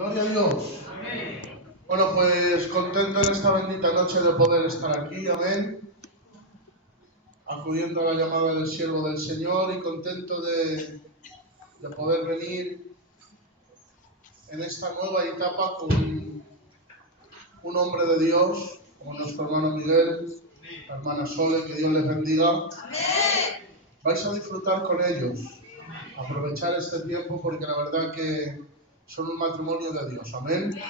Gloria a Dios. Amén. Bueno, pues contento en esta bendita noche de poder estar aquí, amén. Acudiendo a la llamada del siervo del Señor y contento de poder venir en esta nueva etapa con un hombre de Dios, como nuestro hermano Miguel, la hermana Sole, que Dios les bendiga. Amén. Vais a disfrutar con ellos, aprovechar este tiempo porque la verdad que son un matrimonio de Dios, amén.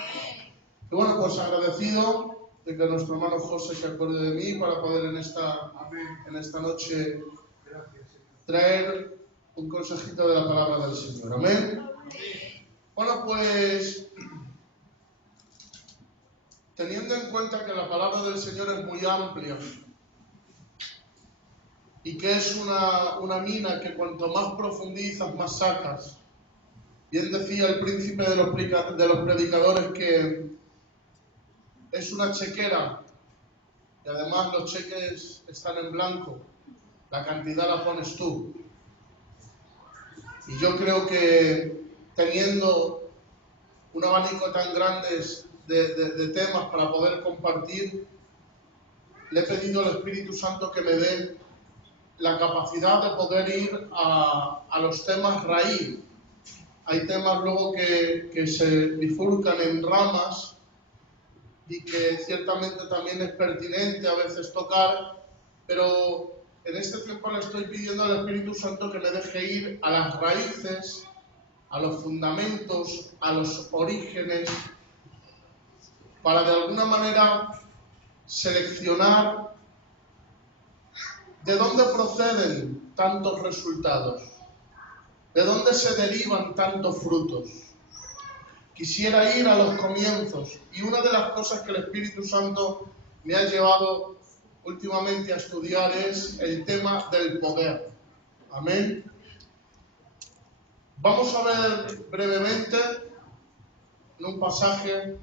Y bueno, pues agradecido de que nuestro hermano José se acuerde de mí para poder en esta noche traer un consejito de la palabra del Señor, amén. Bueno, pues teniendo en cuenta que la palabra del Señor es muy amplia y que es una mina que cuanto más profundizas, más sacas. Bien decía el príncipe de los predicadores que es una chequera y además los cheques están en blanco, la cantidad la pones tú. Y yo creo que teniendo un abanico tan grande de temas para poder compartir, le he pedido al Espíritu Santo que me dé la capacidad de poder ir a los temas raíz. Hay temas luego que se bifurcan en ramas y que ciertamente también es pertinente a veces tocar, pero en este tiempo le estoy pidiendo al Espíritu Santo que me deje ir a las raíces, a los fundamentos, a los orígenes, para de alguna manera seleccionar de dónde proceden tantos resultados, de dónde se derivan tantos frutos. Quisiera ir a los comienzos y una de las cosas que el Espíritu Santo me ha llevado últimamente a estudiar es el tema del poder. Amén. Vamos a ver brevemente en un pasaje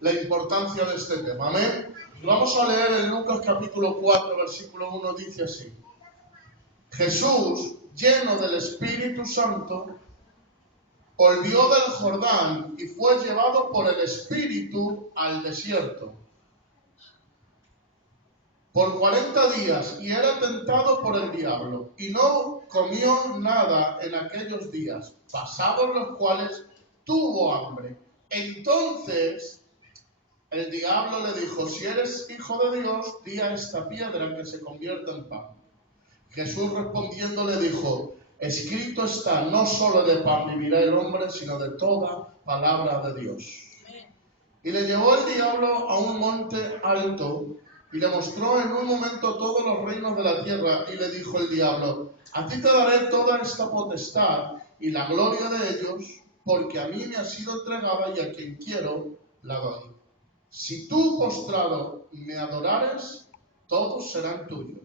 la importancia de este tema. Amén. Vamos a leer en Lucas capítulo 4, versículo 1, dice así: Jesús, lleno del Espíritu Santo, volvió del Jordán y fue llevado por el Espíritu al desierto por 40 días, y era tentado por el diablo, y no comió nada en aquellos días, pasados los cuales tuvo hambre. Entonces el diablo le dijo: si eres hijo de Dios, di a esta piedra que se convierta en pan. Jesús respondiendo le dijo: escrito está, no solo de pan vivirá el hombre, sino de toda palabra de Dios. Y le llevó el diablo a un monte alto y le mostró en un momento todos los reinos de la tierra, y le dijo el diablo: a ti te daré toda esta potestad y la gloria de ellos, porque a mí me ha sido entregada y a quien quiero la doy. Si tú, postrado, me adorares, todos serán tuyos.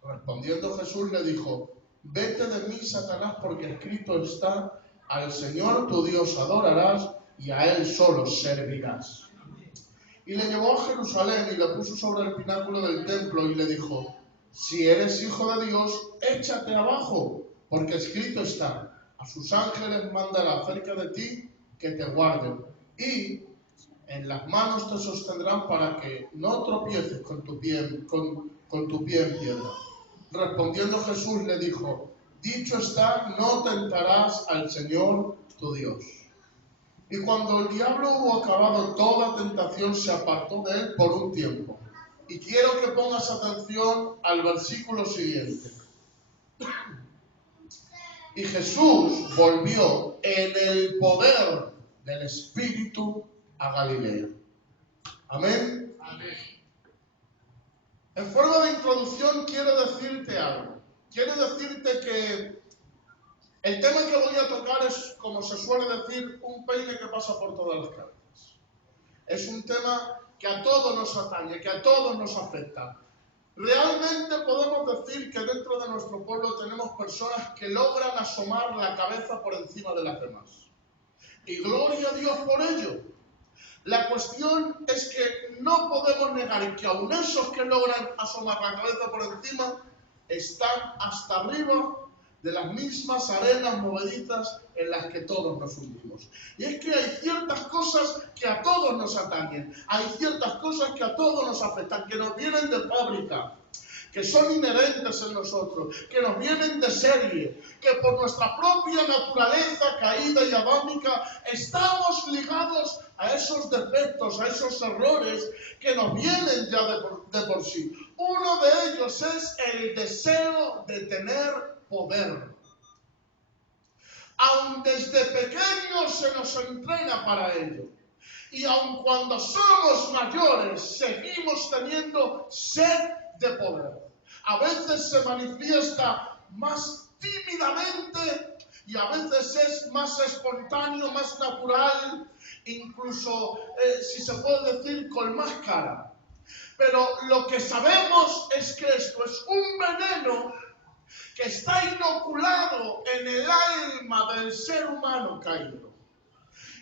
Respondiendo Jesús le dijo: vete de mí, Satanás, porque escrito está, al Señor tu Dios adorarás y a Él solo servirás. Y le llevó a Jerusalén y le puso sobre el pináculo del templo y le dijo: si eres hijo de Dios, échate abajo, porque escrito está: a sus ángeles mandará acerca de ti que te guarden, y en las manos te sostendrán para que no tropieces con tu pie en piedra. Respondiendo Jesús le dijo: dicho está, no tentarás al Señor tu Dios. Y cuando el diablo hubo acabado toda tentación, se apartó de él por un tiempo. Y quiero que pongas atención al versículo siguiente. Y Jesús volvió en el poder del Espíritu a Galilea. Amén. Amén. En forma de introducción quiero decirte algo. Quiero decirte que el tema que voy a tocar es, como se suele decir, un peine que pasa por todas las cabezas. Es un tema que a todos nos atañe, que a todos nos afecta. Realmente podemos decir que dentro de nuestro pueblo tenemos personas que logran asomar la cabeza por encima de las demás. Y gloria a Dios por ello. La cuestión es que no podemos negar que aun esos que logran asomar la cabeza por encima están hasta arriba de las mismas arenas movedizas en las que todos nos hundimos. Y es que hay ciertas cosas que a todos nos atañen, hay ciertas cosas que a todos nos afectan, que nos vienen de fábrica, que son inherentes en nosotros, que nos vienen de serie, que por nuestra propia naturaleza caída y adámica estamos ligados a esos defectos, a esos errores que nos vienen ya de por sí. Uno de ellos es el deseo de tener poder. Aun desde pequeños se nos entrena para ello. Y aun cuando somos mayores, seguimos teniendo sed de poder. A veces se manifiesta más tímidamente y a veces es más espontáneo, más natural, incluso, si se puede decir, con más cara. Pero lo que sabemos es que esto es un veneno que está inoculado en el alma del ser humano caído.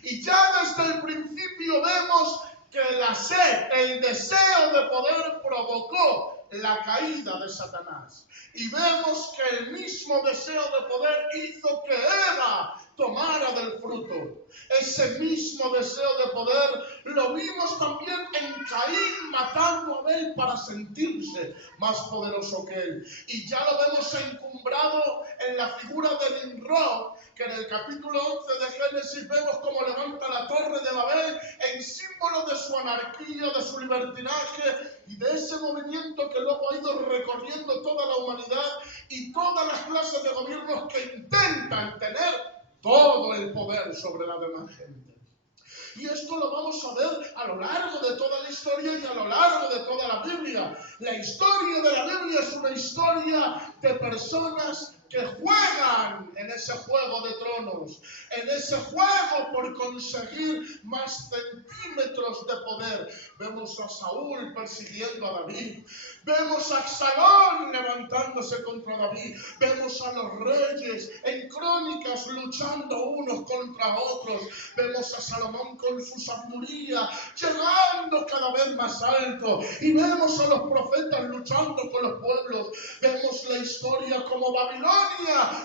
Y ya desde el principio vemos que la sed, el deseo de poder provocó la caída de Satanás. Y vemos que el mismo deseo de poder hizo que Eva tomara del fruto. Ese mismo deseo de poder lo vimos también en Caín matando a Abel para sentirse más poderoso que él. Y ya lo vemos encumbrado en la figura de Nimrod, que en el capítulo 11 de Génesis vemos cómo levanta la torre de Babel en símbolo de su anarquía, de su libertinaje y de ese movimiento que luego ha ido recorriendo toda la humanidad y todas las clases de gobiernos que intentan tener todo el poder sobre la demás gente. Y esto lo vamos a ver a lo largo de toda la historia y a lo largo de toda la Biblia. La historia de la Biblia es una historia de personas que juegan en ese juego de tronos, en ese juego por conseguir más centímetros de poder. Vemos a Saúl persiguiendo a David, vemos a Absalón levantándose contra David, vemos a los reyes en crónicas luchando unos contra otros, vemos a Salomón con su sabiduría llegando cada vez más alto y vemos a los profetas luchando con los pueblos. Vemos la historia como Babilonia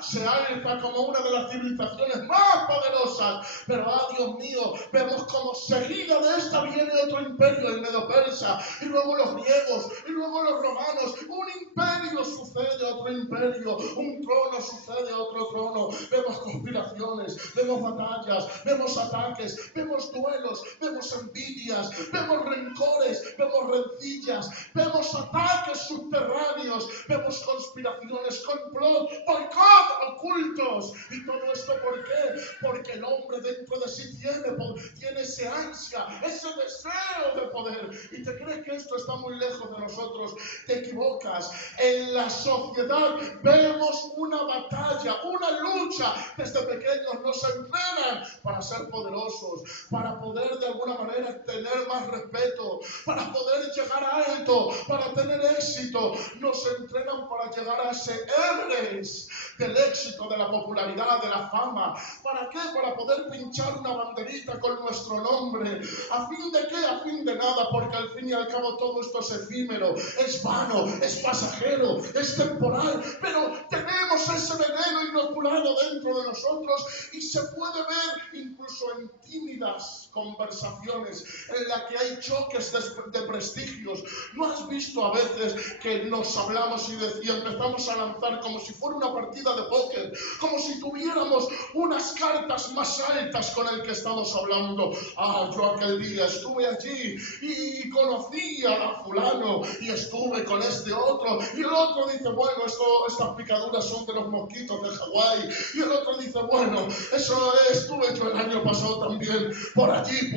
se alza como una de las civilizaciones más poderosas, pero Dios mío, vemos como seguida de esta viene otro imperio, el Medo-Persa, y luego los griegos, y luego los romanos. Un imperio sucede a otro imperio, un trono sucede a otro trono. Vemos conspiraciones, vemos batallas, vemos ataques, vemos duelos, vemos envidias, vemos rencores, vemos rencillas, vemos ataques subterráneos, vemos conspiraciones, complot, boicot, ocultos. ¿Y todo esto por qué? Porque el hombre dentro de sí tiene ese ansia, ese deseo de poder. ¿Y te crees que esto está muy lejos de nosotros? Te equivocas. En la sociedad vemos una batalla, una lucha. Desde pequeños nos entrenan para ser poderosos, para poder de alguna manera tener más respeto, para poder llegar alto, para tener éxito. Nos entrenan para llegar a ese Everest del éxito, de la popularidad, de la fama. ¿Para qué? Para poder pinchar una banderita con nuestro nombre. ¿A fin de qué? A fin de nada, porque al fin y al cabo todo esto es efímero, es vano, es pasajero, es temporal, pero tenemos ese veneno inoculado dentro de nosotros y se puede ver incluso en tímidas conversaciones en las que hay choques de prestigios. ¿No has visto a veces que nos hablamos y empezamos a lanzar como si fuera una partida de póker, como si tuviéramos unas cartas más altas con el que estamos hablando? Yo aquel día estuve allí y conocí a fulano y estuve con este otro, y el otro dice, bueno, estas picaduras son de los mosquitos de Hawái, y el otro dice, bueno, eso estuve yo el año pasado también por allí,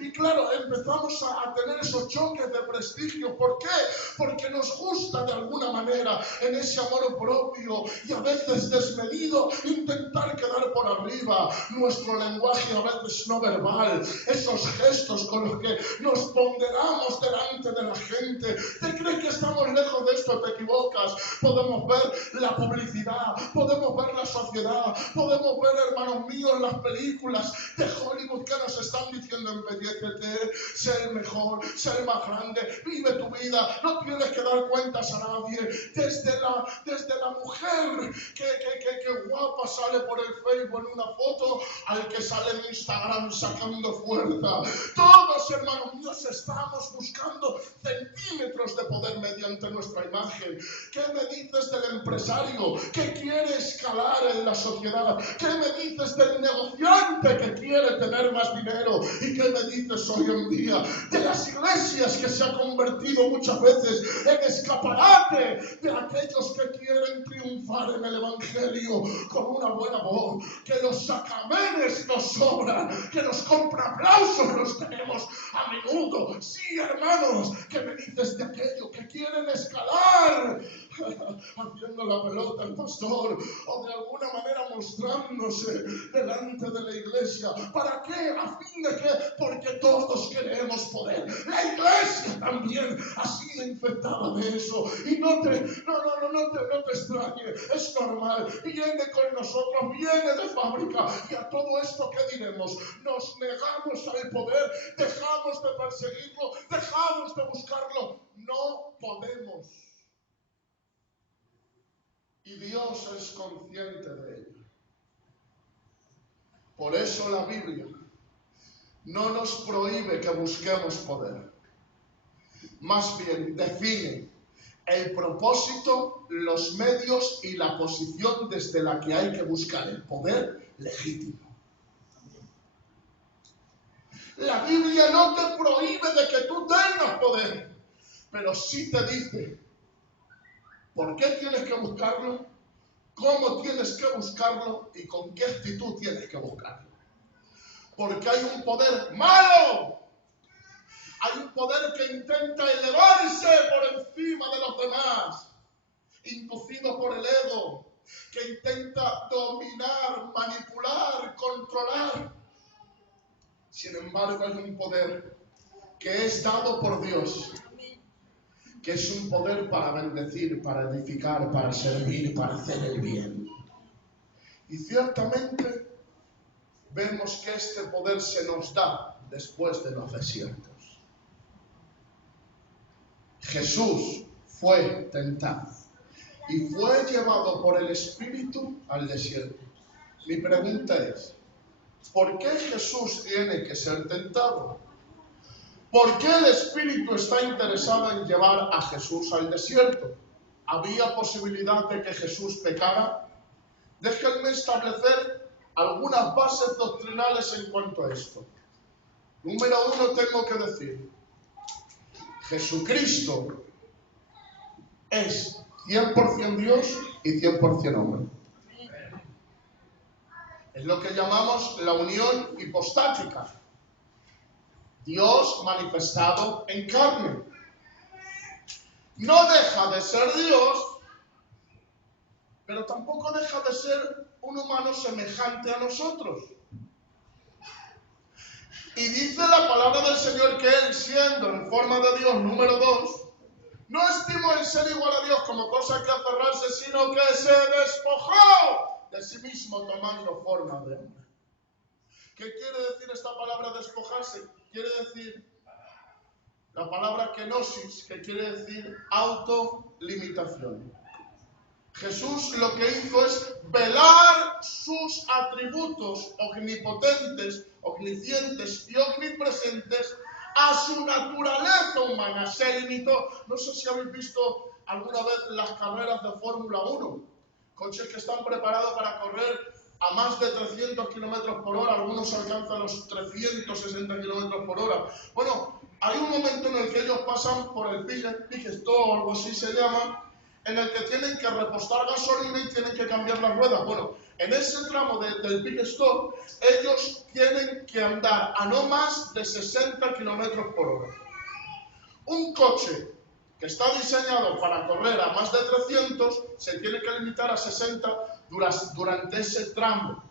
y claro, empezamos a tener esos choques de prestigio. ¿Por qué? Porque nos gusta de alguna manera en ese amor propio y a veces desmedido intentar quedar por arriba. Nuestro lenguaje a veces no verbal, esos gestos con los que nos ponderamos delante de la gente. ¿Te crees que estamos lejos de esto? Te equivocas. Podemos ver la publicidad, podemos ver la sociedad, podemos ver, hermanos míos, las películas de Hollywood que nos muchos están diciendo: embellécete, sé el mejor, sé el más grande, vive tu vida, no tienes que dar cuentas a nadie. Desde la mujer que guapa sale por el Facebook en una foto, al que sale en Instagram sacando fuerza. Todos, hermanos míos, estamos buscando centímetros de poder mediante nuestra imagen. ¿Qué me dices del empresario que quiere escalar en la sociedad? ¿Qué me dices del negociante que quiere tener más dinero? ¿Y qué me dices hoy en día de las iglesias que se han convertido muchas veces en escaparate de aquellos que quieren triunfar en el evangelio con una buena voz? Que los sacramentos nos sobran, que los compraplausos los tenemos a menudo. Sí, hermanos, ¿qué me dices de aquellos que quieren escalar haciendo la pelota al pastor, o de alguna manera mostrándose delante de la iglesia? ¿Para qué? ¿A fin de qué? Porque todos queremos poder. La iglesia también ha sido infectada de eso. Y no te extrañe, es normal. Viene con nosotros, viene de fábrica. Y a todo esto, ¿qué diremos? Nos negamos al poder, dejamos de perseguirlo, dejamos de buscarlo. No podemos. Y Dios es consciente de ello. Por eso la Biblia no nos prohíbe que busquemos poder. Más bien define el propósito, los medios y la posición desde la que hay que buscar el poder legítimo. La Biblia no te prohíbe de que tú tengas poder, pero sí te dice por qué tienes que buscarlo, cómo tienes que buscarlo y con qué actitud tienes que buscarlo. Porque hay un poder malo, hay un poder que intenta elevarse por encima de los demás, inducido por el ego, que intenta dominar, manipular, controlar. Sin embargo, hay un poder que es dado por Dios, que es un poder para bendecir, para edificar, para servir, para hacer el bien. Y ciertamente vemos que este poder se nos da después de los desiertos. Jesús fue tentado y fue llevado por el Espíritu al desierto. Mi pregunta es, ¿por qué Jesús tiene que ser tentado? ¿Por qué el Espíritu está interesado en llevar a Jesús al desierto? ¿Había posibilidad de que Jesús pecara? Déjenme establecer algunas bases doctrinales en cuanto a esto. Número uno, tengo que decir, Jesucristo es 100% Dios y 100% hombre. Es lo que llamamos la unión hipostática. Dios manifestado en carne. No deja de ser Dios, pero tampoco deja de ser un humano semejante a nosotros. Y dice la palabra del Señor que Él, siendo en forma de Dios, número 2, no estimó el ser igual a Dios como cosa que aferrarse, sino que se despojó de sí mismo tomando forma de hombre. ¿Qué quiere decir esta palabra despojarse? Quiere decir la palabra kenosis, que quiere decir autolimitación. Jesús lo que hizo es velar sus atributos omnipotentes, omniscientes y omnipresentes a su naturaleza humana. Se limitó. No sé si habéis visto alguna vez las carreras de Fórmula 1. Coches que están preparados para correr a más de 300 kilómetros por hora. Algunos alcanzan los 360 kilómetros por hora. Bueno, hay un momento en el que ellos pasan por el pit stop o algo así se llama, en el que tienen que repostar gasolina y tienen que cambiar las ruedas. Bueno, en ese tramo del pit stop, ellos tienen que andar a no más de 60 kilómetros por hora. Un coche que está diseñado para correr a más de 300 se tiene que limitar a 60 durante ese tramo.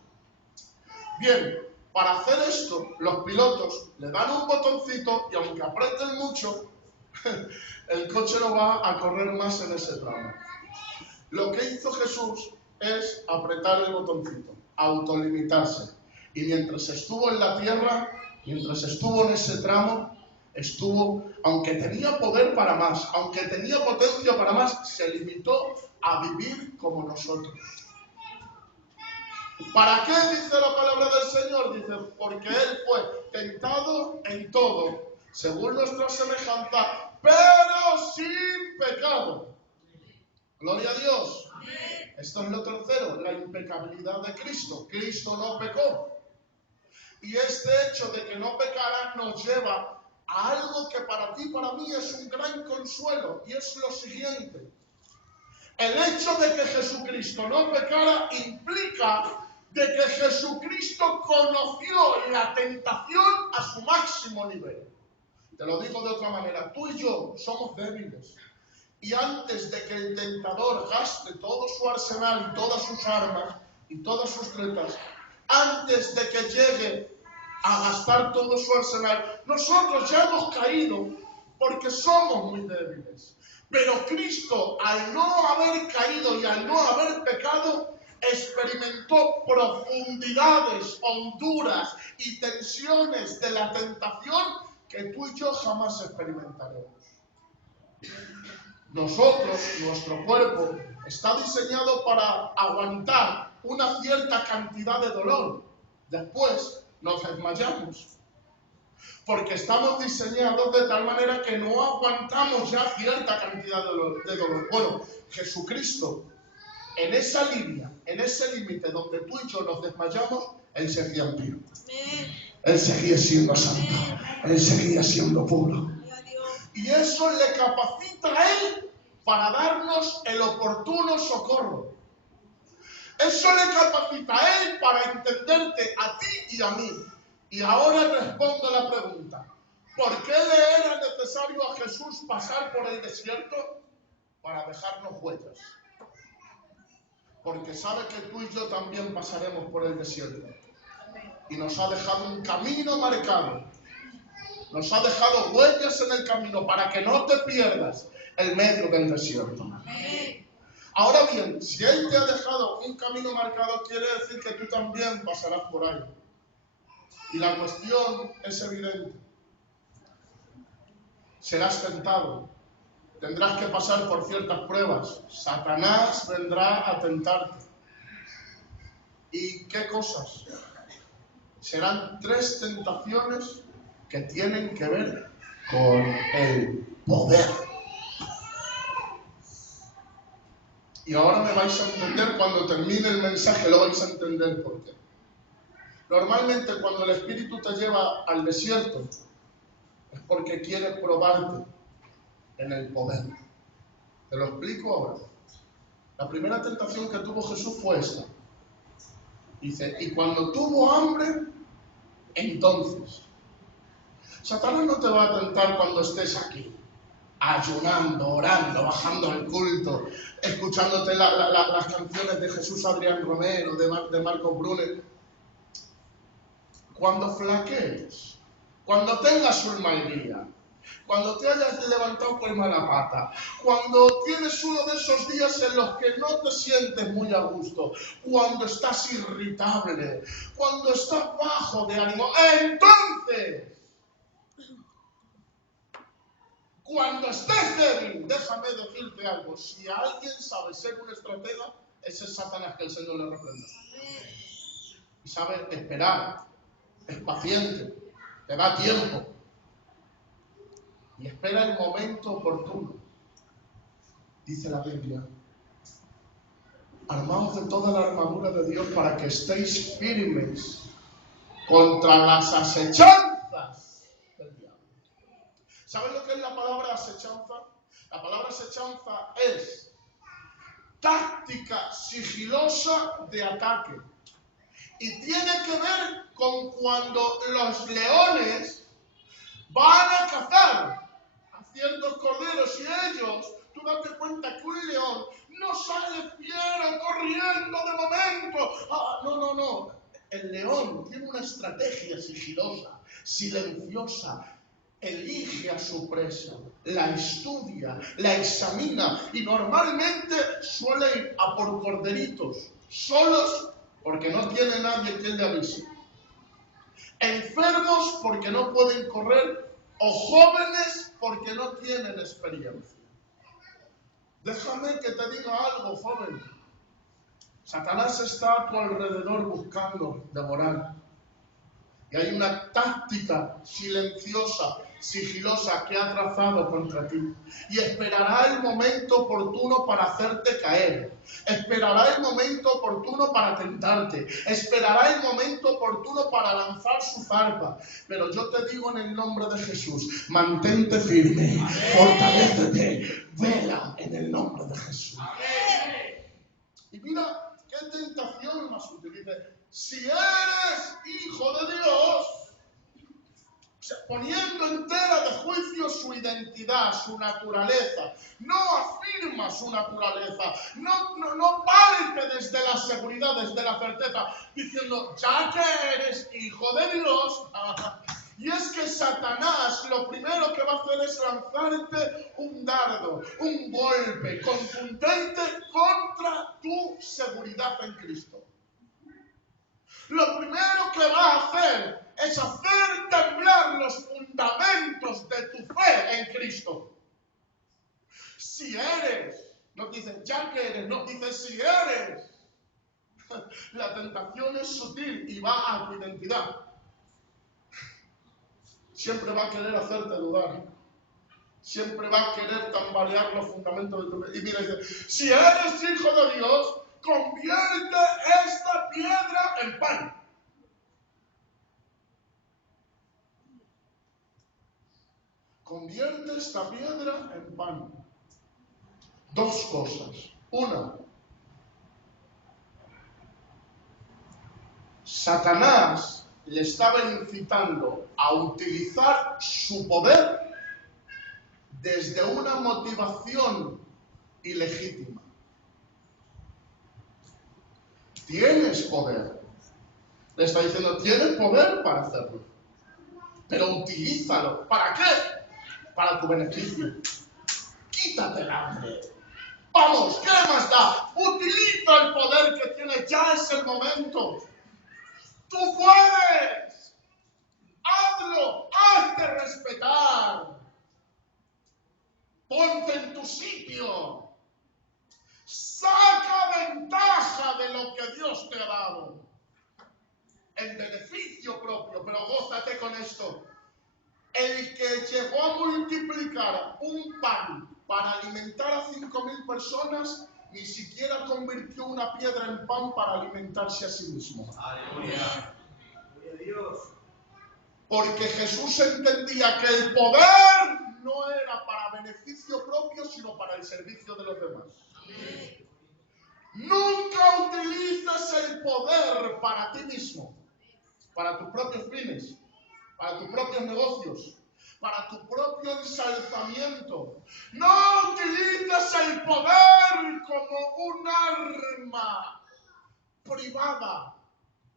Bien, para hacer esto, los pilotos le dan un botoncito y aunque aprieten mucho, el coche no va a correr más en ese tramo. Lo que hizo Jesús es apretar el botoncito, autolimitarse. Y mientras estuvo en la tierra, Mientras estuvo en ese tramo, aunque tenía poder para más, aunque tenía potencia para más, se limitó a vivir como nosotros. ¿Para qué dice la palabra del Señor? Dice, porque Él fue tentado en todo, según nuestra semejanza, pero sin pecado. Gloria a Dios. Esto es lo tercero, la impecabilidad de Cristo. Cristo no pecó. Y este hecho de que no pecara nos lleva a algo que para ti y para mí es un gran consuelo, y es lo siguiente. El hecho de que Jesucristo no pecara implica de que Jesucristo conoció la tentación a su máximo nivel. Te lo digo de otra manera, tú y yo somos débiles. Y antes de que el tentador gaste todo su arsenal y todas sus armas y todas sus tretas, antes de que llegue a gastar todo su arsenal, nosotros ya hemos caído porque somos muy débiles. Pero Cristo, al no haber caído y al no haber pecado, experimentó profundidades, honduras y tensiones de la tentación que tú y yo jamás experimentaremos. Nosotros, nuestro cuerpo, está diseñado para aguantar una cierta cantidad de dolor. Después nos desmayamos. Porque estamos diseñados de tal manera que no aguantamos ya cierta cantidad de dolor. Bueno, Jesucristo, en esa línea, en ese límite donde tú y yo nos desmayamos, Él seguía en pie. Él seguía siendo santo. Él seguía siendo puro. Y eso le capacita a Él para darnos el oportuno socorro. Eso le capacita a Él para entenderte a ti y a mí. Y ahora respondo la pregunta. ¿Por qué le era necesario a Jesús pasar por el desierto? Para dejarnos huellas. Porque sabe que tú y yo también pasaremos por el desierto. Y nos ha dejado un camino marcado. Nos ha dejado huellas en el camino para que no te pierdas el medio del desierto. Ahora bien, si Él te ha dejado un camino marcado, quiere decir que tú también pasarás por ahí. Y la cuestión es evidente. Serás tentado. Tendrás que pasar por ciertas pruebas. Satanás vendrá a tentarte. ¿Y qué cosas? Serán 3 tentaciones que tienen que ver con el poder. Y ahora me vais a entender cuando termine el mensaje, lo vais a entender por qué. Normalmente cuando el Espíritu te lleva al desierto es porque quiere probarte en el poder. Te lo explico ahora. La primera tentación que tuvo Jesús fue esta. Dice, y cuando tuvo hambre, entonces. Satanás no te va a tentar cuando estés aquí, ayunando, orando, bajando al culto, escuchándote las canciones de Jesús Adrián Romero, de Marcos Brunner. Cuando flaquees, cuando tengas un mal día, cuando te hayas levantado por mala pata, cuando tienes uno de esos días en los que no te sientes muy a gusto, cuando estás irritable, cuando estás bajo de ánimo, entonces, cuando estés débil, déjame decirte algo, si alguien sabe ser un estratega, ese es Satanás, que el Señor le reprenda. Y sabe esperar, es paciente, te da tiempo. Y espera el momento oportuno. Dice la Biblia, armaos de toda la armadura de Dios para que estéis firmes contra las asechanzas del diablo. ¿Saben lo que es la palabra asechanza? La palabra asechanza es táctica sigilosa de ataque. Y tiene que ver con cuando los leones van a cazar a ciertos corderos y ellos, tú date cuenta que un león no sale fiero corriendo de momento. No. El león tiene una estrategia sigilosa, silenciosa. Elige a su presa, la estudia, la examina y normalmente suele ir a por corderitos, solos porque no tiene nadie que le avise. enfermos porque no pueden correr o jóvenes porque no tienen experiencia. Déjame que te diga algo, joven. Satanás está a tu alrededor buscando devorar. Y hay una táctica silenciosa, sigilosa que ha trazado contra ti. Y esperará el momento oportuno para hacerte caer. Esperará el momento oportuno para tentarte. Esperará el momento oportuno para lanzar su zarpa. Pero yo te digo en el nombre de Jesús, mantente firme, fortalécete, vela en el nombre de Jesús. Y mira qué tentación más utilice. Si eres hijo de Dios, poniendo en tela de juicio su identidad, su naturaleza, no afirma su naturaleza, no parte desde la seguridad, desde la certeza, diciendo, ya que eres hijo de Dios. Y es que Satanás lo primero que va a hacer es lanzarte un dardo, un golpe contundente contra tu seguridad en Cristo. Lo primero que va a hacer es hacer temblar los fundamentos de tu fe en Cristo. Si eres, no dice ya que eres, no dice si eres. La tentación es sutil y va a tu identidad. Siempre va a querer hacerte dudar. Siempre va a querer tambalear los fundamentos de tu fe. Y mira, dice, si eres hijo de Dios, convierte esta piedra en pan. Convierte esta piedra en pan. Dos cosas. Una, Satanás le estaba incitando a utilizar su poder desde una motivación ilegítima. Tienes poder. Le está diciendo, tienes poder para hacerlo. Pero utilízalo. ¿Para qué? Para tu beneficio. Quítate el hambre. Vamos, ¿qué más da? Utiliza el poder que tienes. Ya es el momento. Tú puedes. Hazlo. Hazte respetar. Ponte en tu sitio. Saca ventaja de lo que Dios te ha dado. En beneficio propio, pero gózate con esto. El que llegó a multiplicar un pan para alimentar a 5.000 personas, ni siquiera convirtió una piedra en pan para alimentarse a sí mismo. Aleluya. Gloria a Dios. Porque Jesús entendía que el poder no era para beneficio propio, sino para el servicio de los demás. Amén. Nunca utilices el poder para ti mismo, para tus propios fines, para tus propios negocios, para tu propio ensalzamiento. No utilices el poder como un arma privada,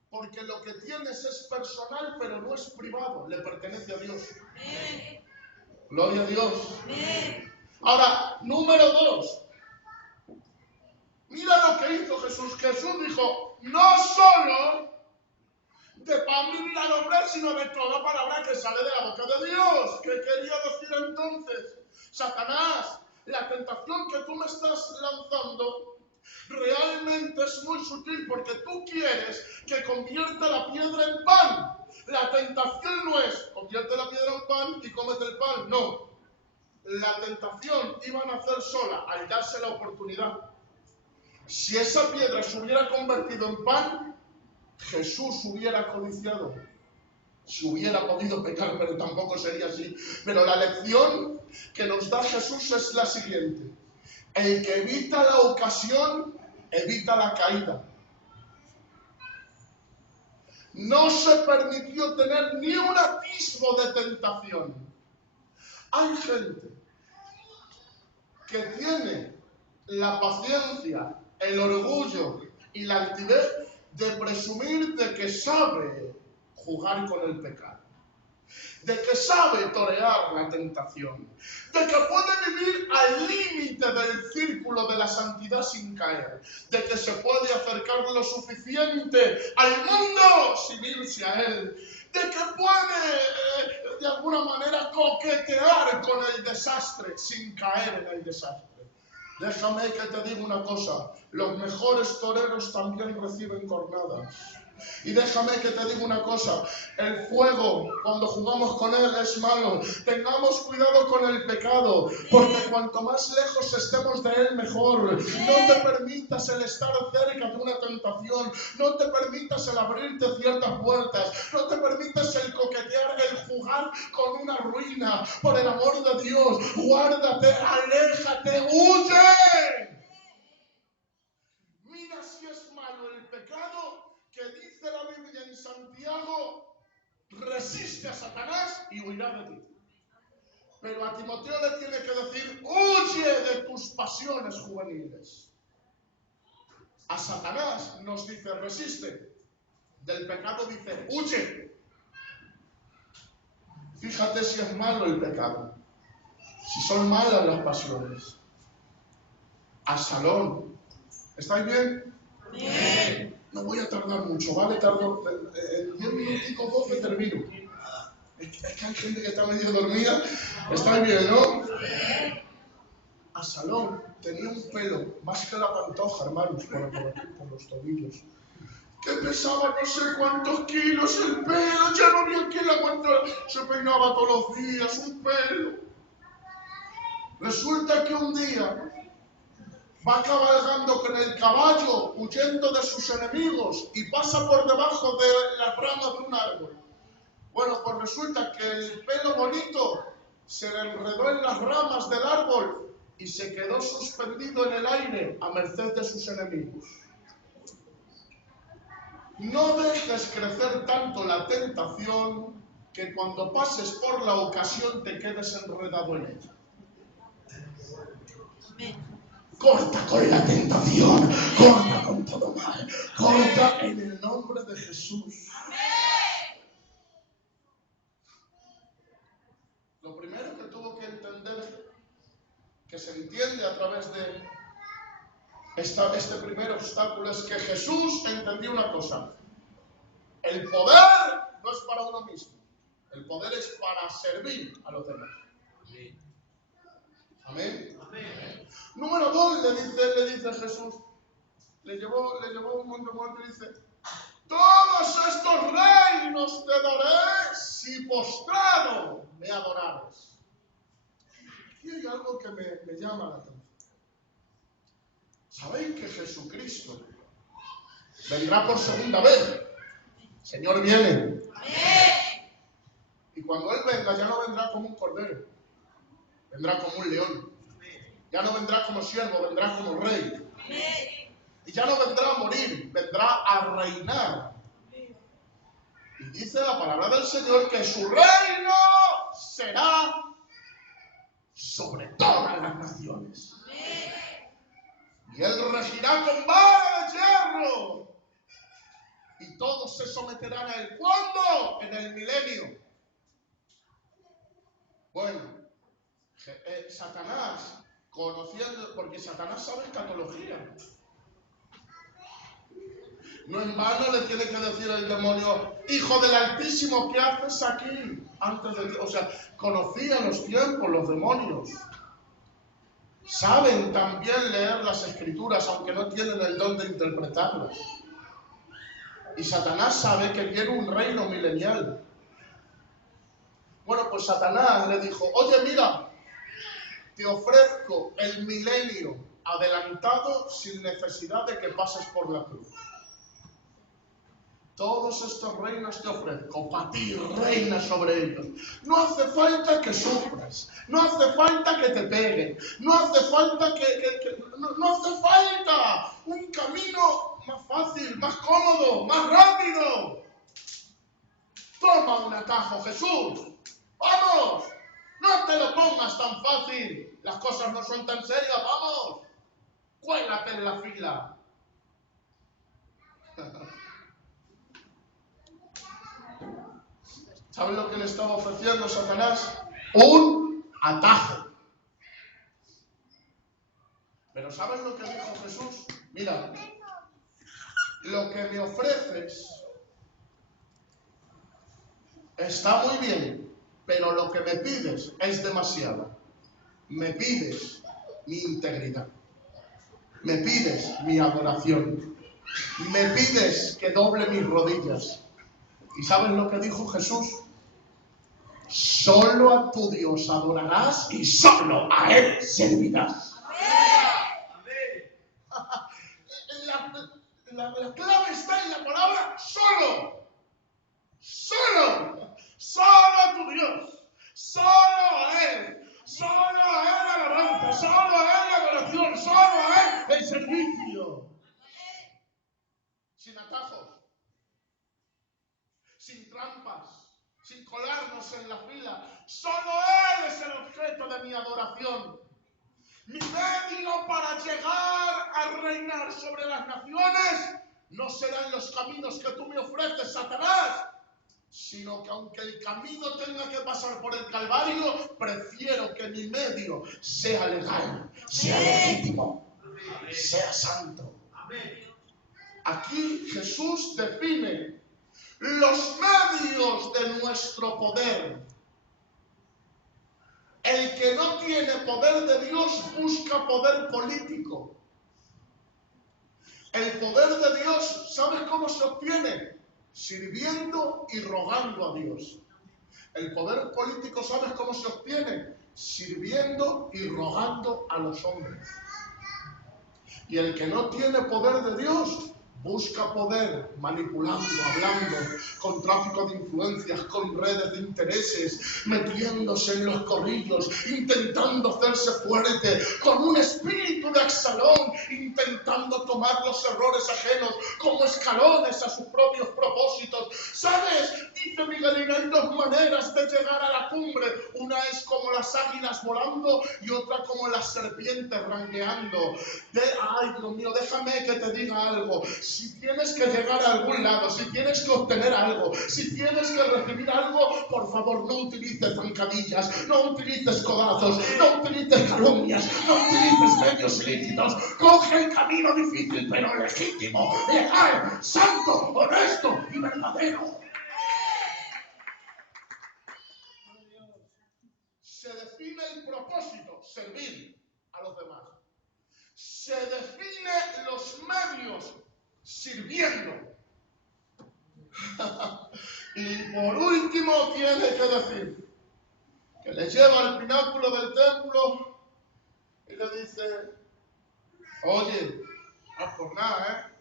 porque lo que tienes es personal, pero no es privado, le pertenece a Dios. Amén. Gloria a Dios. Amén. Ahora, número 2. Mira lo que hizo Jesús. Jesús dijo, no solo de pan vivirá el hombre, sino de toda palabra que sale de la boca de Dios. ¿Qué quería decir entonces? Satanás, la tentación que tú me estás lanzando realmente es muy sutil, porque tú quieres que convierta la piedra en pan. La tentación no es convierte la piedra en pan y cómete el pan. No. La tentación iba a nacer sola al darse la oportunidad. Si esa piedra se hubiera convertido en pan, Jesús hubiera codiciado. Si hubiera podido pecar, pero tampoco sería así. Pero la lección que nos da Jesús es la siguiente. El que evita la ocasión, evita la caída. No se permitió tener ni un atisbo de tentación. Hay gente que tiene la paciencia, el orgullo y la altivez de presumir de que sabe jugar con el pecado, de que sabe torear la tentación, de que puede vivir al límite del círculo de la santidad sin caer, de que se puede acercar lo suficiente al mundo sin irse a él, de que puede de alguna manera coquetear con el desastre sin caer en el desastre. Déjame que te diga una cosa, los mejores toreros también reciben cornadas. Y déjame que te diga una cosa, el fuego, cuando jugamos con él, es malo. Tengamos cuidado con el pecado, porque cuanto más lejos estemos de él, mejor. No te permitas el estar cerca de una tentación, no te permitas el abrirte ciertas puertas, no te permitas el coquetear, el jugar con una ruina. Por el amor de Dios, guárdate, aléjate, huye. Mira si es malo el pecado, que dice la Biblia en Santiago, resiste a Satanás y huirá de ti. Pero a Timoteo le tiene que decir, huye de tus pasiones juveniles. A Satanás nos dice, resiste. Del pecado dice, huye. Fíjate si es malo el pecado, si son malas las pasiones. Absalón, ¿estáis bien? Bien. No voy a tardar mucho, ¿vale? Tardo en 10 minuticos, 12 termino. Es que hay gente que está medio dormida. ¿Estáis bien, no? Absalón tenía un pelo, más que la pantoja, hermanos, por los tobillos. Que pesaba no sé cuántos kilos el pelo, ya no había quien la aguantara. Se peinaba todos los días, un pelo. Resulta que un día va cabalgando con el caballo, huyendo de sus enemigos, y pasa por debajo de las ramas de un árbol. Bueno, pues resulta que el pelo bonito se le enredó en las ramas del árbol y se quedó suspendido en el aire a merced de sus enemigos. No dejes crecer tanto la tentación que cuando pases por la ocasión te quedes enredado en ella. Corta con la tentación, corta con todo mal, corta en el nombre de Jesús. Lo primero que tuvo que entender, que se entiende a través de este primer obstáculo, es que Jesús entendió una cosa: el poder no es para uno mismo, el poder es para servir a los demás. Amén. Amén. Número 2, le dice Jesús, le llevó un monte y dice: todos estos reinos te daré si postrado me adorares. Aquí hay algo que me llama la atención. ¿Sabéis que Jesucristo vendrá por segunda vez? El Señor viene. Amén. Y cuando Él venga, ya no vendrá como un cordero, vendrá como un león. Ya no vendrá como siervo, vendrá como rey. Amén. Y ya no vendrá a morir, vendrá a reinar. Y dice la palabra del Señor que su reino será sobre todas las naciones. Amén. Y Él regirá con vara de hierro. Y todos se someterán a Él. ¿Cuándo? En el milenio. Bueno, Satanás, conociendo, porque Satanás sabe escatología. No en vano le tiene que decir el demonio: hijo del Altísimo, ¿qué haces aquí? Antes de Dios. O sea, conocían los tiempos los demonios. Saben también leer las escrituras, aunque no tienen el don de interpretarlas. Y Satanás sabe que quiere un reino milenial. Bueno, pues Satanás le dijo: oye, mira, te ofrezco el milenio adelantado sin necesidad de que pases por la cruz. Todos estos reinos te ofrezco, para ti, reina sobre ellos. No hace falta que sufras, no hace falta que te peguen, no hace falta no hace falta un camino más fácil, más cómodo, más rápido. Toma un atajo, Jesús. ¡Vamos! No te lo pongas tan fácil. Las cosas no son tan serias, vamos. Cuélate en la fila. ¿Saben lo que le estaba ofreciendo Satanás? Un atajo. Pero ¿saben lo que dijo Jesús? Mira, lo que me ofreces está muy bien, pero lo que me pides es demasiado. Me pides mi integridad. Me pides mi adoración. Me pides que doble mis rodillas. ¿Y sabes lo que dijo Jesús? Solo a tu Dios adorarás y solo a Él servirás. La clave está en la palabra solo. Solo. Solo a tu Dios. Solo a Él. Solo a Él la alabanza. Solo a Él la adoración. Solo a Él el servicio. Sin atajos. Sin trampas. Sin colarnos en la fila. Solo Él es el objeto de mi adoración. Mi medio para llegar a reinar sobre las naciones no serán los caminos que tú me ofreces, Satanás, sino que aunque el camino tenga que pasar por el Calvario, prefiero que mi medio sea legal, sea legítimo, sea santo. Aquí Jesús define los medios de nuestro poder. El que no tiene poder de Dios busca poder político. El poder de Dios, ¿sabes cómo se obtiene? Sirviendo y rogando a Dios. El poder político, ¿sabes cómo se obtiene? Sirviendo y rogando a los hombres. Y el que no tiene poder de Dios busca poder manipulando, hablando, con tráfico de influencias, con redes de intereses, metiéndose en los corrillos, intentando hacerse fuerte, con un espíritu de Absalón, intentando tomar los errores ajenos como escalones a sus propios propósitos. ¿Sabes? Dice Miguelina, hay dos maneras de llegar a la cumbre. Una es como las águilas volando y otra como las serpientes ranqueando. Ay, Dios mío, déjame que te diga algo. Si tienes que llegar a algún lado, si tienes que obtener algo, si tienes que recibir algo, por favor, no utilices zancadillas, no utilices codazos, no utilices calumnias, no utilices medios ilícitos. Coge el camino difícil, pero legítimo, legal, santo, honesto y verdadero. Se define el propósito, servir a los demás. Se define los medios, sirviendo. Y por último tiene que decir que le lleva al pináculo del templo y le dice: oye, no por nada,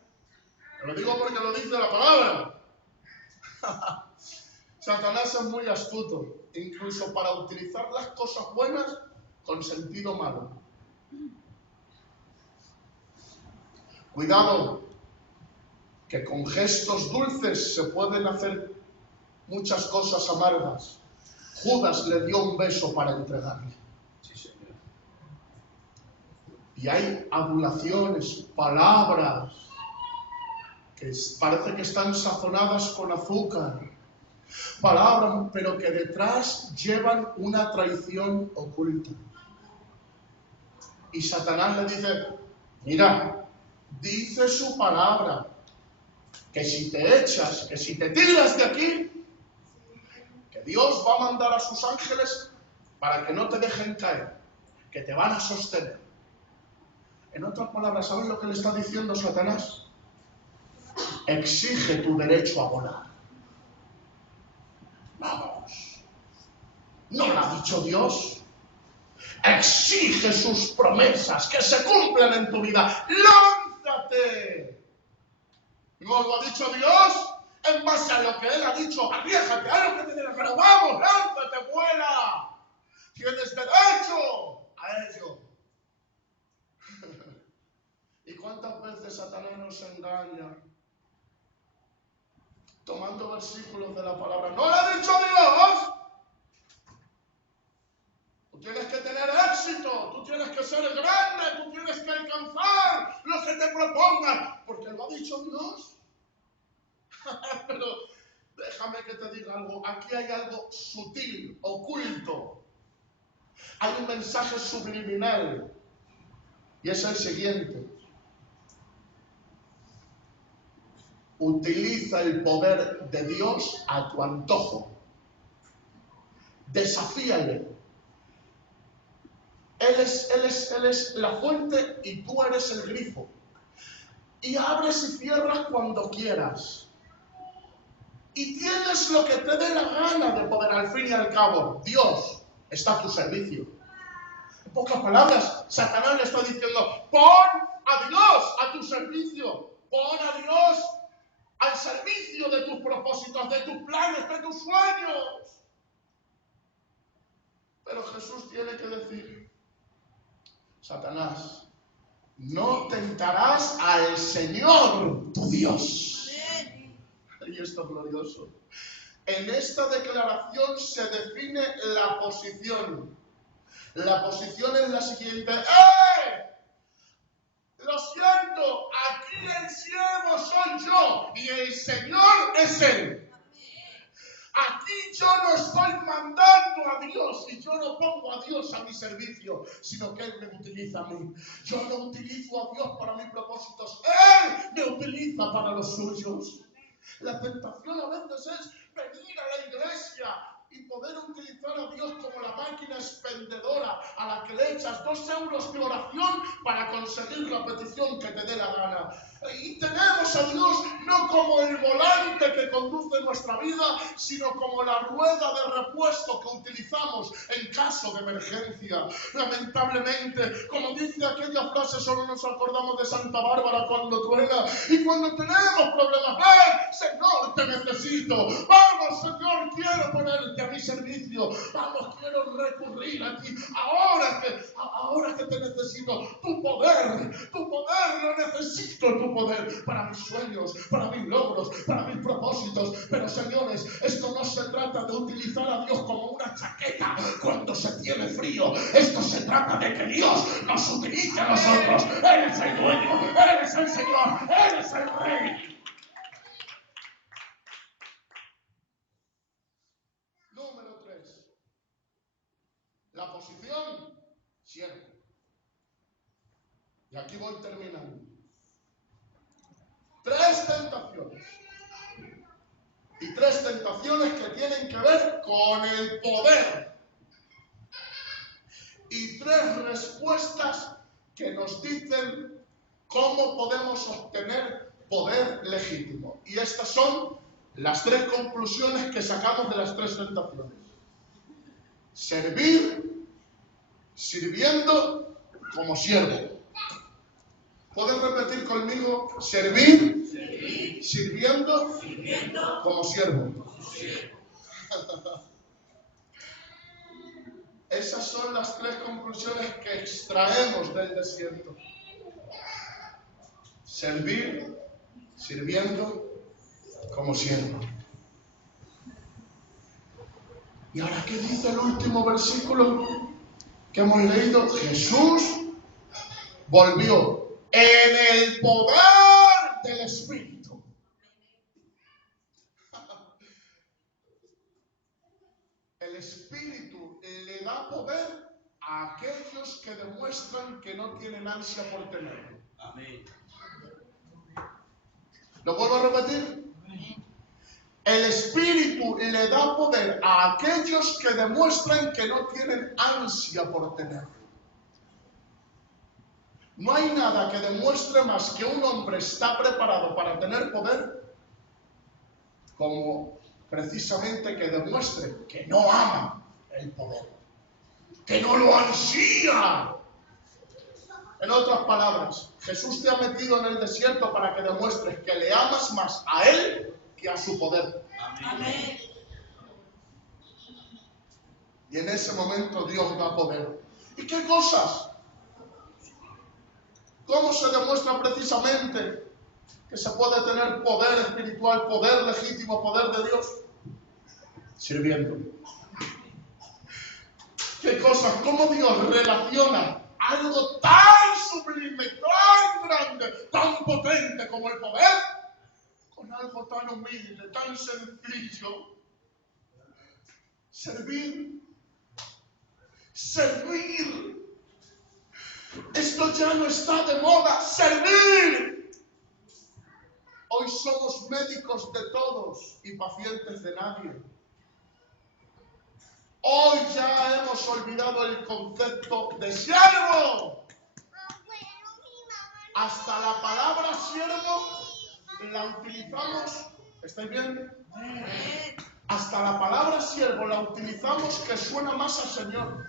te lo digo porque lo dice la palabra. Satanás es muy astuto, incluso para utilizar las cosas buenas con sentido malo. Cuidado, que con gestos dulces se pueden hacer muchas cosas amargas. Judas le dio un beso para entregarle. Sí, señor. Y hay adulaciones, palabras, que parece que están sazonadas con azúcar. Palabras, pero que detrás llevan una traición oculta. Y Satanás le dice: mira, dice su palabra, que si te echas, que si te tiras de aquí, que Dios va a mandar a sus ángeles para que no te dejen caer, que te van a sostener. En otras palabras, ¿sabes lo que le está diciendo Satanás? Exige tu derecho a volar. Vamos. ¿No lo ha dicho Dios? Exige sus promesas que se cumplan en tu vida. ¡Lánzate! ¿No lo ha dicho Dios? En base a lo que Él ha dicho, arriésgate, haz lo que te dé la gana. ¡Vamos, lánzate, vuela! Tienes derecho a ello. ¿Y cuántas veces Satanás nos engaña? Tomando versículos de la palabra. ¿No lo ha dicho Dios? Tú tienes que tener éxito, tú tienes que ser grande, tú tienes que alcanzar lo que te propongas, porque lo ha dicho Dios. Pero déjame que te diga algo, aquí hay algo sutil, oculto. Hay un mensaje subliminal y es el siguiente: utiliza el poder de Dios a tu antojo Desafíale. Él es la fuente y tú eres el grifo. Y abres y cierras cuando quieras. Y tienes lo que te dé la gana de poder, al fin y al cabo. Dios está a tu servicio. En pocas palabras, Satanás le está diciendo: pon a Dios a tu servicio. Pon a Dios al servicio de tus propósitos, de tus planes, de tus sueños. Pero Jesús tiene que decir: Satanás, no tentarás al Señor tu Dios. Y esto es glorioso. En esta declaración se define la posición. La posición es la siguiente: ¡eh! Lo siento, aquí el siervo soy yo y el Señor es Él. Aquí yo no estoy mandando a Dios y yo no pongo a Dios a mi servicio, sino que Él me utiliza a mí. Yo no utilizo a Dios para mis propósitos, Él me utiliza para los suyos. La tentación a veces es venir a la iglesia y poder utilizar a Dios como la máquina expendedora a la que le echas 2 euros de oración para conseguir la petición que te dé la gana. Y tenemos a Dios no como el volante que conduce nuestra vida, sino como la rueda de repuesto que utilizamos en caso de emergencia. Lamentablemente, como dice aquella frase, solo nos acordamos de Santa Bárbara cuando truena. Y cuando tenemos problemas, ven, Señor, te necesito. Vamos, Señor, quiero ponerte a mi servicio. Vamos, quiero recurrir a ti. Ahora que te necesito, tu poder lo necesito, tu poder para mis sueños, para mis logros, para mis propósitos. Pero señores, esto no se trata de utilizar a Dios como una chaqueta cuando se tiene frío. Esto se trata de que Dios nos utilice a nosotros. Él es el dueño, Él es el Señor, Él es el Rey. Número 3. La posición, siervo. Y aquí voy terminando. 3 tentaciones. Y 3 tentaciones que tienen que ver con el poder. Y 3 respuestas que nos dicen cómo podemos obtener poder legítimo. Y estas son las 3 conclusiones que sacamos de las 3 tentaciones. Servir, sirviendo como siervo. ¿Pueden repetir conmigo? Servir, sirviendo como siervo. Esas son las 3 conclusiones que extraemos del desierto. Servir, sirviendo como siervo. ¿Y ahora qué dice el último versículo que hemos leído? Jesús volvió en el poder del Espíritu. El Espíritu le da poder a aquellos que demuestran que no tienen ansia por tenerlo. Amén. ¿Lo vuelvo a repetir? El Espíritu le da poder a aquellos que demuestran que no tienen ansia por tenerlo. No hay nada que demuestre más que un hombre está preparado para tener poder como precisamente que demuestre que no ama el poder, que no lo ansía. En otras palabras, Jesús te ha metido en el desierto para que demuestres que le amas más a Él que a su poder. Amén. Y en ese momento Dios da poder. ¿Y qué cosas? ¿Cómo se demuestra precisamente que se puede tener poder espiritual, poder legítimo, poder de Dios? Sirviendo. ¿Qué cosas? ¿Cómo Dios relaciona algo tan sublime, tan grande, tan potente como el poder con algo tan humilde, tan sencillo? Servir. Servir. Esto ya no está de moda. Servir. Hoy somos médicos de todos y pacientes de nadie. Hoy ya hemos olvidado el concepto de siervo. Hasta la palabra siervo la utilizamos. ¿Estáis bien? Hasta la palabra siervo la utilizamos que suena más a Señor.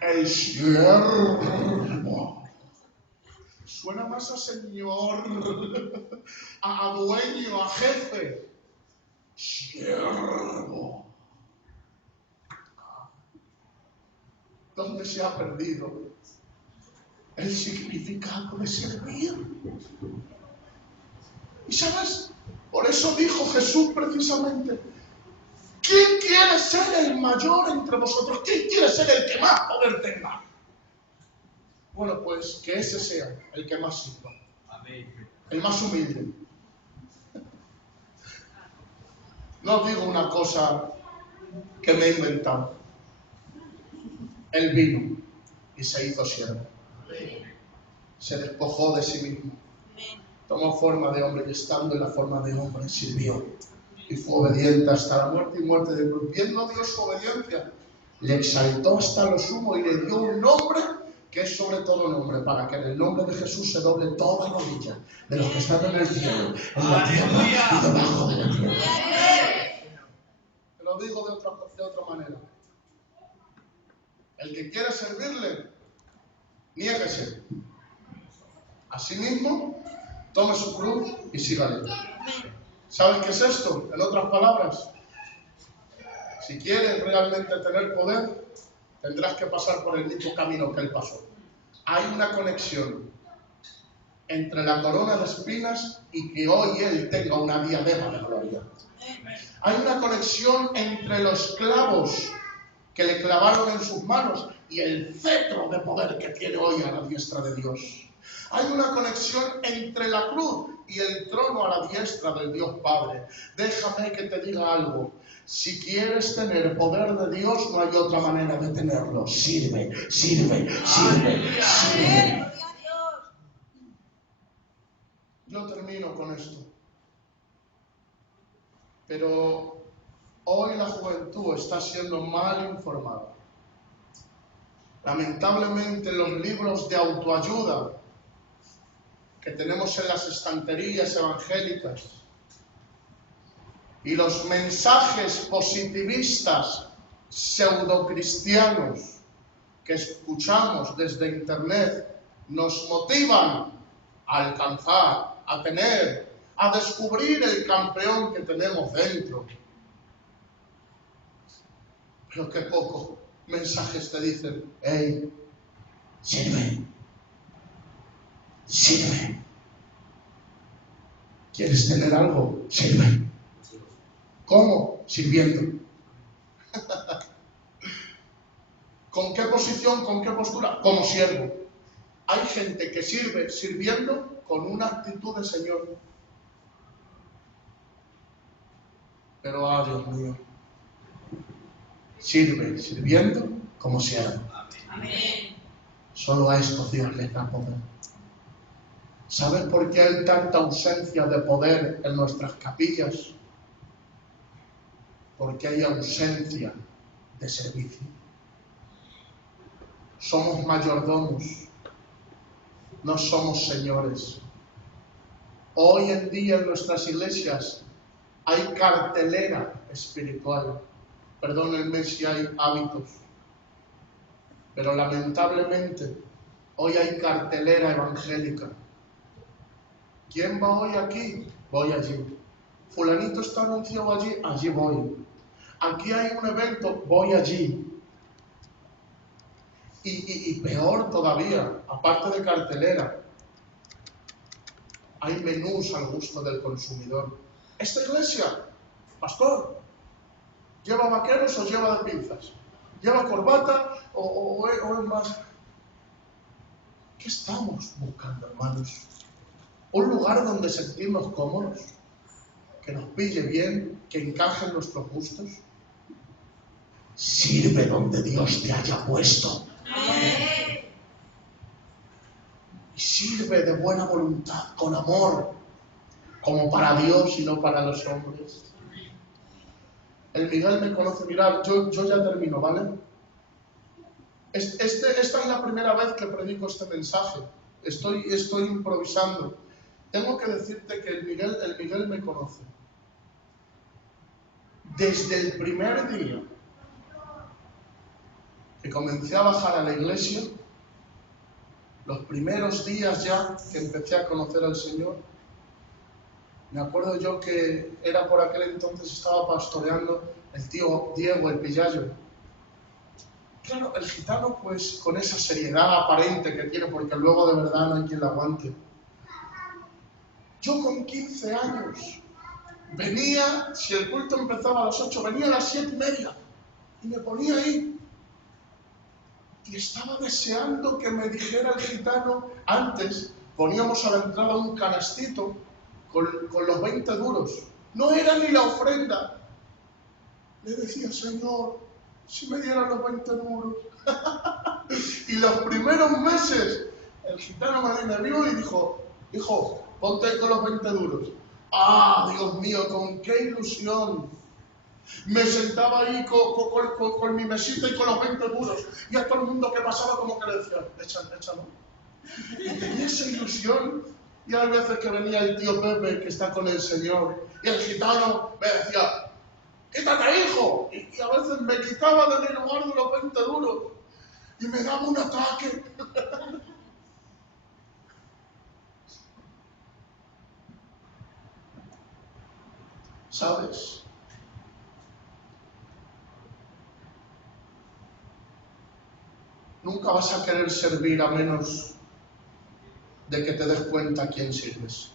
El siervo. Suena más a Señor, a dueño, a jefe. Siervo. ¿Dónde se ha perdido el significado de servir? ¿Y sabes? Por eso dijo Jesús precisamente: ¿quién quiere ser el mayor entre vosotros? ¿Quién quiere ser el que más poder tenga? Bueno, pues que ese sea el que más sirva. El más humilde. No digo una cosa que me he inventado. Él vino y se hizo siervo. Se despojó de sí mismo. Tomó forma de hombre y estando en la forma de hombre sirvió. Y fue obediente hasta la muerte y muerte de cruz. Viendo a Dios su obediencia, le exaltó hasta lo sumo y le dio un nombre que es sobre todo nombre, para que en el nombre de Jesús se doble toda rodilla de los que están en el cielo, en la tierra y debajo de la tierra. Te lo digo de otra manera. El que quiera servirle, niéguese a sí mismo, tome su cruz y sígale. ¿Saben qué es esto? En otras palabras, si quieres realmente tener poder, tendrás que pasar por el mismo camino que él pasó. Hay una conexión entre la corona de espinas y que hoy él tenga una diadema de gloria. Hay una conexión entre los clavos que le clavaron en sus manos y el cetro de poder que tiene hoy a la diestra de Dios. Hay una conexión entre la cruz y el trono a la diestra del Dios Padre. Déjame que te diga algo. Si quieres tener poder de Dios, no hay otra manera de tenerlo. Sirve, sirve, sirve, sirve. Yo termino con esto. Pero hoy la juventud está siendo mal informada. Lamentablemente los libros de autoayuda que tenemos en las estanterías evangélicas y los mensajes positivistas pseudocristianos que escuchamos desde internet nos motivan a alcanzar, a tener, a descubrir el campeón que tenemos dentro. Pero qué pocos mensajes te dicen: hey, sirve, sirve. ¿Quieres tener algo? Sirve. ¿Cómo? Sirviendo. ¿Con qué posición? ¿Con qué postura? Como siervo. Hay gente que sirve sirviendo con una actitud de Señor. Pero, Dios mío, sirve sirviendo como siervo. Amén. Solo a estos Dios les da poder. ¿Sabes por qué hay tanta ausencia de poder en nuestras capillas? Porque hay ausencia de servicio. Somos mayordomos, no somos señores. Hoy en día en nuestras iglesias hay cartelera espiritual. Perdónenme si hay hábitos, pero lamentablemente hoy hay cartelera evangélica. ¿Quién va hoy aquí? Voy allí. Fulanito está anunciado allí, allí voy. Aquí hay un evento, voy allí. Y peor todavía, aparte de cartelera, hay menús al gusto del consumidor. Esta iglesia, pastor, ¿lleva vaqueros o lleva de pinzas? ¿Lleva corbata o es más? ¿Qué estamos buscando, hermanos? Un lugar donde sentirnos cómodos, que nos pille bien, que encaje en nuestros gustos. Sirve donde Dios te haya puesto. Amén. Y sirve de buena voluntad, con amor, como para Dios y no para los hombres. El Miguel me conoce. Mirad, yo ya termino, ¿vale? Esta es la primera vez que predico este mensaje. Estoy improvisando. Tengo que decirte que el Miguel me conoce. Desde el primer día que comencé a bajar a la iglesia, los primeros días ya que empecé a conocer al Señor, me acuerdo yo que era por aquel entonces, estaba pastoreando el tío Diego, el Pillayo. Claro, el gitano pues con esa seriedad aparente que tiene, porque luego de verdad no hay quien la aguante. Yo con 15 años venía, si el culto empezaba a las 8, venía a las 7:30 y me ponía ahí. Y estaba deseando que me dijera el gitano. Antes poníamos a la entrada un canastito con los 20 duros. No era ni la ofrenda. Le decía, Señor, si me dieran los 20 duros. Y los primeros meses, el gitano me vio y dijo, hijo, ponte ahí con los 20 duros. ¡Ah, Dios mío, con qué ilusión! Me sentaba ahí con mi mesita y con los 20 duros. Y a todo el mundo que pasaba como que le decía, échalo. Y tenía esa ilusión. Y hay veces que venía el tío Pepe, que está con el Señor, y el gitano me decía, quítate, hijo. Y a veces me quitaba de mi lugar de los 20 duros. Y me daba un ataque. ¿Sabes? Nunca vas a querer servir a menos de que te des cuenta a quién sirves.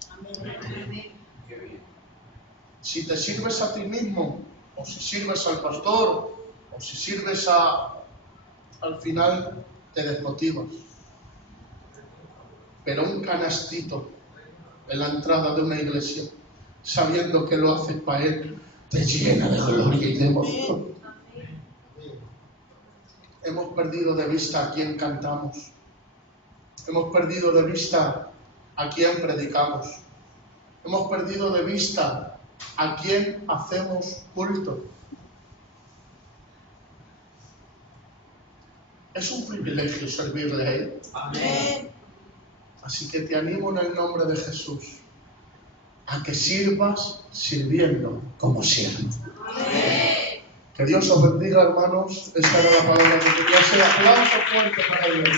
Si te sirves a ti mismo, o si sirves al pastor, o si sirves al final te desmotivas. Pero un canastito en la entrada de una iglesia, sabiendo que lo haces para Él, te llena de gloria y de emoción. Hemos perdido de vista a quién cantamos. Hemos perdido de vista a quién predicamos. Hemos perdido de vista a quién hacemos culto. Es un privilegio servirle a Él. Amén. Así que te animo en el nombre de Jesús a que sirvas sirviendo como siervo. Amén. Que Dios os bendiga, hermanos. Esta era la palabra que quería hacer. Aplauso fuerte para Dios.